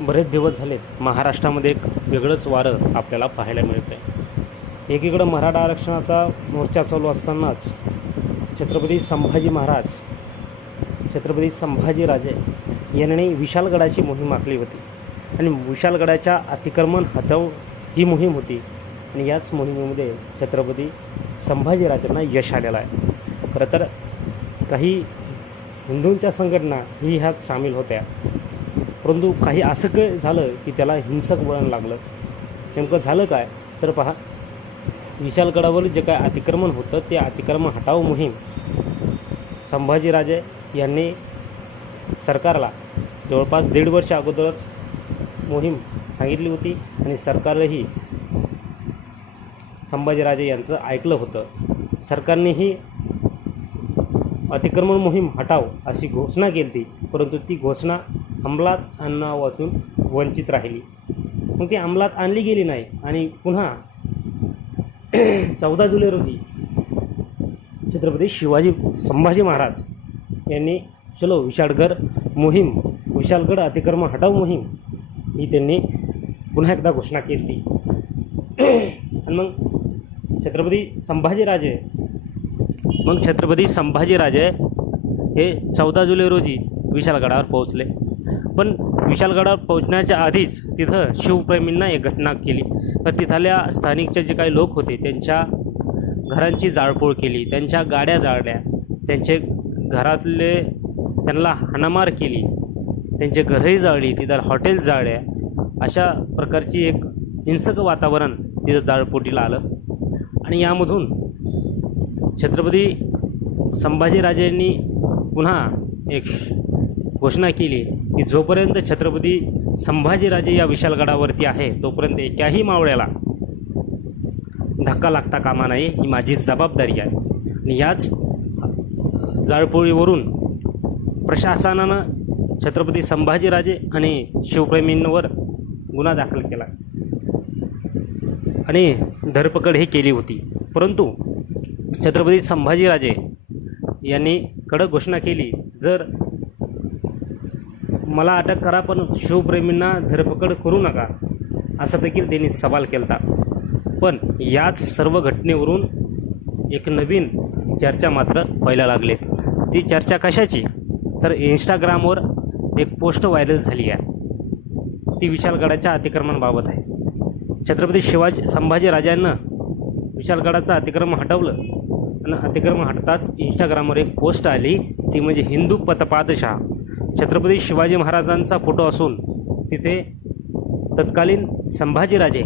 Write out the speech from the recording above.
बरेच दिवस झाले महाराष्ट्रामध्ये एक वेगळंच वारं आपल्याला पाहायला मिळतं आहे एकीकडं मराठा आरक्षणाचा मोर्चा चालू असतानाच छत्रपती संभाजी महाराज छत्रपती संभाजीराजे यांनी विशालगडाची मोहीम आखली होती. आणि विशालगडाच्या अतिक्रमण हटव ही मोहीम होती. आणि याच मोहिमेमध्ये छत्रपती संभाजीराजांना यश आलेलं आहे. खरं तर काही हिंदूंच्या संघटना ही ह्यात सामील होत्या. परंतु काही असं काय झालं की त्याला हिंसक वळण लागलं. नेमकं झालं काय? तर पहा विशालगडावर जे काय अतिक्रमण होतं ते अतिक्रमण हटाव मोहीम संभाजीराजे यांनी सरकारला जवळपास दीड वर्ष अगोदरच मोहीम सांगितली होती आणि सरकारही संभाजीराजे यांचं ऐकलं होतं. सरकारनेही अतिक्रमण मोहीम हटाव अशी घोषणा केली होती परंतु ती घोषणा अंमलात आणण्यापासून वंचित राहिली. मग ती अंमलात आणली गेली नाही आणि पुन्हा चौदा जुलै रोजी छत्रपती शिवाजी संभाजी महाराज यांनी चलो विशाळगड मोहीम विशालगड अतिक्रमण हटाव मोहीम ही त्यांनी पुन्हा एकदा घोषणा केली. आणि मग छत्रपती संभाजीराजे मग छत्रपती संभाजीराजे हे चौदा जुलै रोजी विशालगडावर पोहोचले. पण विशालगडावर पोहोचण्याच्या आधीच तिथं शिवप्रेमींना एक घटना केली. तर तिथल्या स्थानिकचे जे काही लोक होते त्यांच्या घरांची जाळपोळ केली त्यांच्या गाड्या जाळल्या त्यांचे घरातले त्यांना हाणामार केली त्यांचे घरही जाळली तिथं हॉटेल जाळल्या. अशा प्रकारची एक हिंसक वातावरण तिथं जाळपोटीला आलं. आणि यामधून छत्रपती संभाजीराजेंनी पुन्हा एक श- घोषणा केली. की जोपर्यंत छत्रपती संभाजीराजे या विशालगडावरती आहे तोपर्यंत एकाही मावळ्याला धक्का लागता कामा नये ही माझी जबाबदारी आहे. आणि याच जाळपोळीवरून प्रशासनानं छत्रपती संभाजीराजे आणि शिवप्रेमींवर गुन्हा दाखल केला. आणि धरपकड ही केली होती. परंतु छत्रपती संभाजीराजे यांनी कडक घोषणा केली जर मला अटक करा पण शिवप्रेमींना धरपकड करू नका असा देखील त्यांनी सवाल केला पण याच सर्व घटनेवरून एक नवीन चर्चा मात्र व्हायला लागले. ती चर्चा कशाची? तर इंस्टाग्रामवर एक पोस्ट व्हायरल झाली आहे. ती विशालगडाच्या अतिक्रमणाबाबत आहे. छत्रपती शिवाजी संभाजी राजांना विशालगडाचं अतिक्रमण हटवलं आणि अतिक्रमण हटताच इंस्टाग्रामवर एक पोस्ट आली. ती म्हणजे हिंदू पतपादशाह. छत्रपती शिवाजी महाराजांचा फोटो असून तिथे तत्कालीन संभाजीराजे